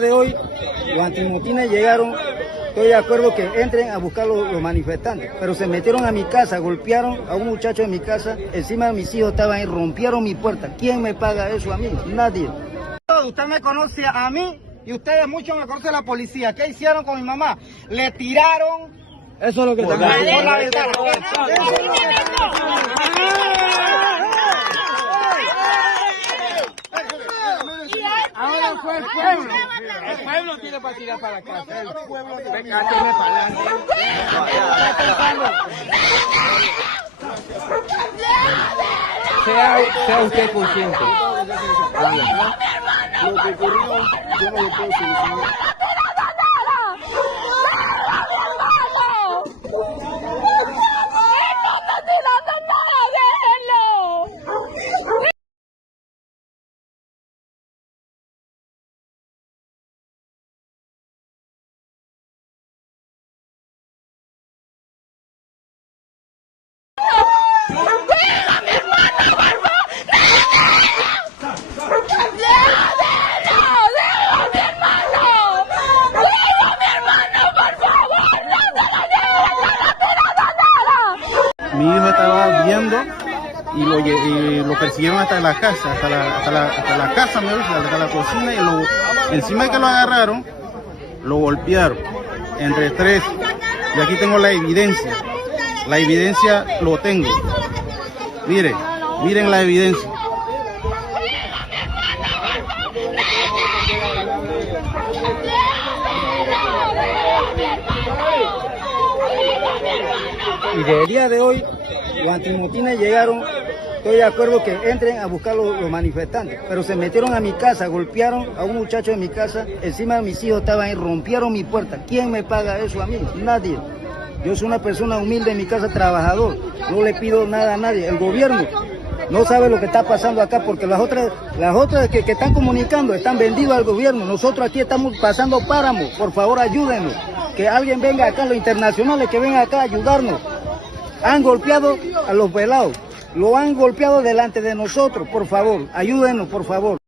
De hoy, los antimotines llegaron, estoy de acuerdo que entren a buscar los manifestantes, pero se metieron a mi casa, golpearon a un muchacho de mi casa, encima de mis hijos estaban ahí, rompieron mi puerta. ¿Quién me paga eso a mí? Nadie. Usted me conoce a mí y ustedes muchos me conocen a la policía. ¿Qué hicieron con mi mamá? Le tiraron. Eso es lo que están haciendo. La verdad. Ahora fue el pueblo. El pueblo tiene para tirar para acá. El pueblo tiene para sea usted consciente. Lo que ocurrió, yo no lo puedo solucionar. Mi hijo estaba viendo y lo persiguieron hasta la casa, hasta la casa, hasta la cocina, y encima de que lo agarraron, lo golpearon entre tres. Y aquí tengo la evidencia lo tengo. Miren la evidencia. Y del día de hoy, los antimotines llegaron, estoy de acuerdo que entren a buscar los manifestantes, pero se metieron a mi casa, golpearon a un muchacho de mi casa, encima de mis hijos estaban ahí, rompieron mi puerta. ¿Quién me paga eso a mí? Nadie. Yo soy una persona humilde en mi casa, trabajador, no le pido nada a nadie. El gobierno no sabe lo que está pasando acá, porque las otras que están comunicando están vendidas al gobierno. Nosotros aquí estamos pasando páramo. Por favor, ayúdenos. Que alguien venga acá, los internacionales que vengan acá a ayudarnos. Han golpeado a los pelados, lo han golpeado delante de nosotros. Por favor, ayúdenos, por favor.